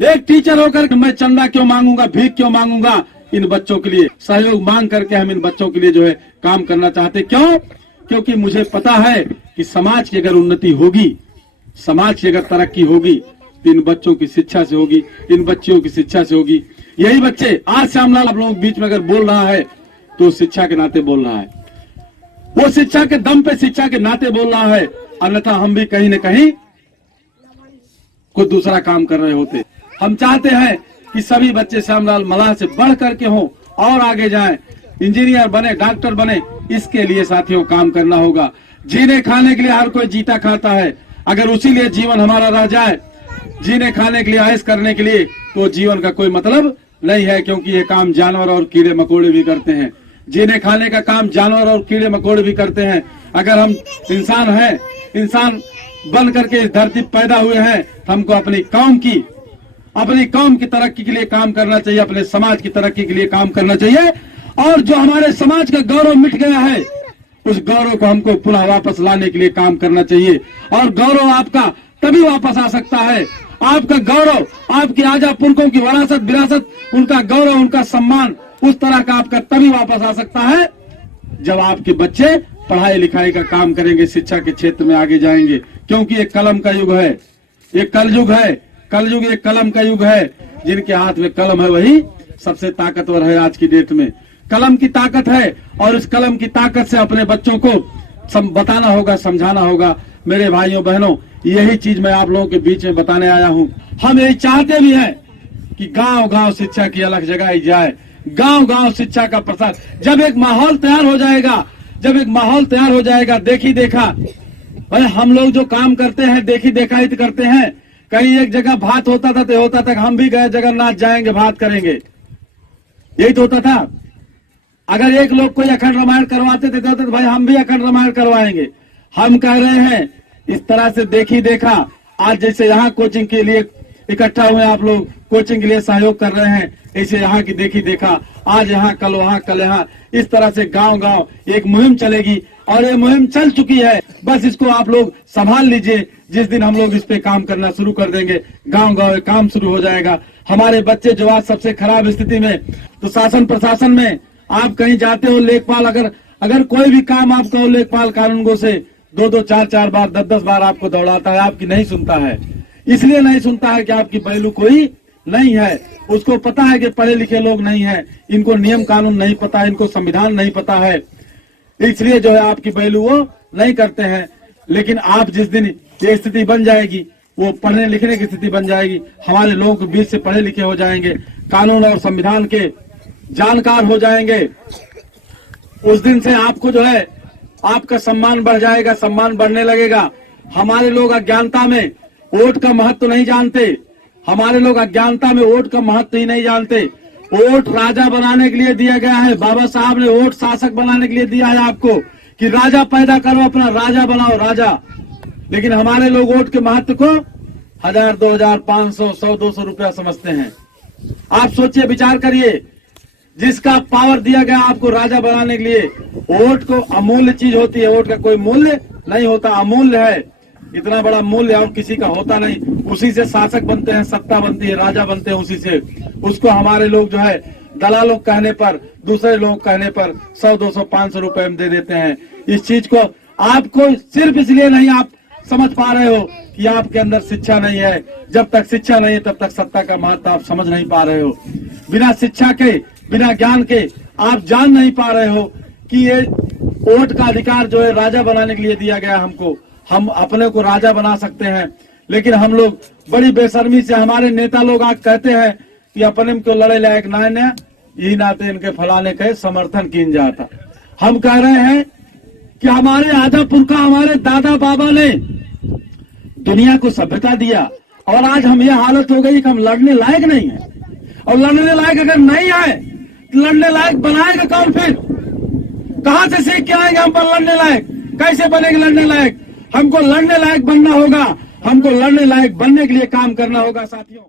एक टीचर होकर मैं चंदा क्यों मांगूंगा, भीख क्यों मांगूंगा इन बच्चों के लिए? सहयोग मांग करके हम इन बच्चों के लिए जो है काम करना चाहते। क्यों? क्योंकि मुझे पता है कि समाज की अगर उन्नति होगी, समाज की अगर तरक्की होगी तो इन बच्चों की शिक्षा से होगी, इन बच्चियों की शिक्षा से होगी। यही बच्चे आज श्यामलाल आप लोगों के बीच में अगर बोल रहा है तो शिक्षा के नाते बोल रहा है, वो शिक्षा के दम पे, शिक्षा के नाते बोल रहा है, अन्यथा हम भी कहीं न कहीं कुछ दूसरा काम कर रहे होते। हम चाहते हैं कि सभी बच्चे श्यामलाल मलाह से बढ़ करके हों और आगे जाएं, इंजीनियर बने, डॉक्टर बने। इसके लिए साथियों काम करना होगा। जीने खाने के लिए हर कोई जीता खाता है, अगर उसी लिए जीवन हमारा रह जाए, जीने खाने के लिए, ऐश करने के लिए, तो जीवन का कोई मतलब नहीं है। क्योंकि ये काम जानवर और कीड़े मकोड़े भी करते हैं। जीने खाने का काम जानवर और कीड़े मकोड़े भी करते हैं। अगर हम इंसान हैं, इंसान बन करके इस धरती पैदा हुए हैं, तो हमको अपनी कौम की तरक्की के लिए काम करना चाहिए, अपने समाज की तरक्की के लिए काम करना चाहिए। और जो हमारे समाज का गौरव मिट गया है, उस गौरव को हमको पुनः वापस लाने के लिए काम करना चाहिए। और गौरव आपका तभी वापस आ सकता है, आपका गौरव, आपकी आजा पुरखों की विरासत, उनका गौरव, उनका सम्मान उस तरह का आपका तभी वापस आ सकता है जब आपके बच्चे पढ़ाई लिखाई का काम करेंगे, शिक्षा के क्षेत्र में आगे जाएंगे। क्योंकि एक कलम का युग है, एक कलयुग है, कलयुग एक कलम का युग है। जिनके हाथ में कलम है वही सबसे ताकतवर है आज की डेट में। कलम की ताकत है और इस कलम की ताकत से अपने बच्चों को बताना होगा, समझाना होगा। मेरे भाइयों बहनों, यही चीज मैं आप लोगों के बीच में बताने आया हूँ। हम यही चाहते भी हैं कि गांव गांव शिक्षा की अलग जगाई जाए, गांव गांव शिक्षा का प्रसार। जब एक माहौल तैयार हो जाएगा, देखी देखा, भाई हम लोग जो काम करते हैं देखी देखा ही करते हैं। कहीं एक जगह भात होता था तो होता था हम भी गए जगन्नाथ जाएंगे, भात करेंगे, यही तो होता था। अगर एक लोग कोई अखंड रामायण करवाते थे तो भाई हम भी अखंड रामायण करवाएंगे। हम कह रहे हैं इस तरह से देखी देखा। आज जैसे यहाँ कोचिंग के लिए इकट्ठा हुए आप लोग, कोचिंग के लिए सहयोग कर रहे हैं, ऐसे यहाँ की देखी देखा, आज यहाँ कल वहाँ कल यहाँ, इस तरह से गांव गांव एक मुहिम चलेगी। और ये मुहिम चल चुकी है, बस इसको आप लोग संभाल लीजिए। जिस दिन हम लोग इस पे काम करना शुरू कर देंगे, गांव गांव काम शुरू हो जाएगा। हमारे बच्चे जो आज सबसे खराब स्थिति में, तो शासन प्रशासन में आप कहीं जाते हो, लेखपाल अगर कोई भी काम आपका हो, लेखपाल कानूनगो से 2-2, 4-4 बार, 10-10 बार आपको दौड़ाता है, आपकी नहीं सुनता है। इसलिए नहीं सुनता है कि आपकी वैल्यू कोई नहीं है। उसको पता है कि पढ़े लिखे लोग नहीं है, इनको नियम कानून नहीं पता है, इनको संविधान नहीं पता है, इसलिए जो है आपकी वैल्यू वो नहीं करते हैं। लेकिन आप जिस दिन ये स्थिति बन जाएगी, वो पढ़ने लिखने की स्थिति बन जाएगी, हमारे लोगों के बीच से पढ़े लिखे हो जाएंगे, कानून और संविधान के जानकार हो जाएंगे, उस दिन से आपको जो है आपका सम्मान बढ़ जाएगा, सम्मान बढ़ने लगेगा। हमारे लोग अज्ञानता में वोट का महत्व नहीं जानते, हमारे लोग अज्ञानता में वोट का महत्व ही नहीं जानते। वोट राजा बनाने के लिए दिया गया है, बाबा साहब ने वोट शासक बनाने के लिए दिया है आपको कि राजा पैदा करो, अपना राजा बनाओ, राजा। लेकिन हमारे लोग वोट के महत्व को 1000, 2000, 500, 100, 200 रुपया समझते हैं। आप सोचिए, विचार करिए, जिसका पावर दिया गया आपको राजा बनाने के लिए, वोट को अमूल्य चीज होती है, वोट का कोई मूल्य नहीं होता, अमूल्य है। इतना बड़ा मूल्य और किसी का होता नहीं, उसी से शासक बनते हैं, सत्ता बनती है, राजा बनते हैं उसी से। उसको हमारे लोग जो है दलालों कहने पर, दूसरे लोग कहने पर 100, 200, 500 रुपए में दे देते हैं। इस चीज को आपको सिर्फ इसलिए नहीं आप समझ पा रहे हो कि आपके अंदर शिक्षा नहीं है। जब तक शिक्षा नहीं है तब तक सत्ता का महत्व आप समझ नहीं पा रहे हो। बिना शिक्षा के, बिना ज्ञान के आप जान नहीं पा रहे हो कि ये वोट का अधिकार जो है राजा बनाने के लिए दिया गया हमको, हम अपने को राजा बना सकते हैं। लेकिन हम लोग बड़ी बेशर्मी से, हमारे नेता लोग आज कहते हैं कि अपने को लड़े लायक ना है, यही नाते इनके फलाने के समर्थन किन जाता। हम कह रहे हैं कि हमारे आधा पुरखा, हमारे दादा बाबा ने दुनिया को सभ्यता दिया और आज हम ये हालत हो गई कि हम लड़ने लायक नहीं है। और लड़ने लायक अगर नहीं है, लड़ने लायक बनाएगा कौन फिर? कहां से सीख के आएंगे हम पर लड़ने लायक? कैसे बनेंगे लड़ने लायक? हमको लड़ने लायक बनना होगा, हमको लड़ने लायक बनने के लिए काम करना होगा साथियों।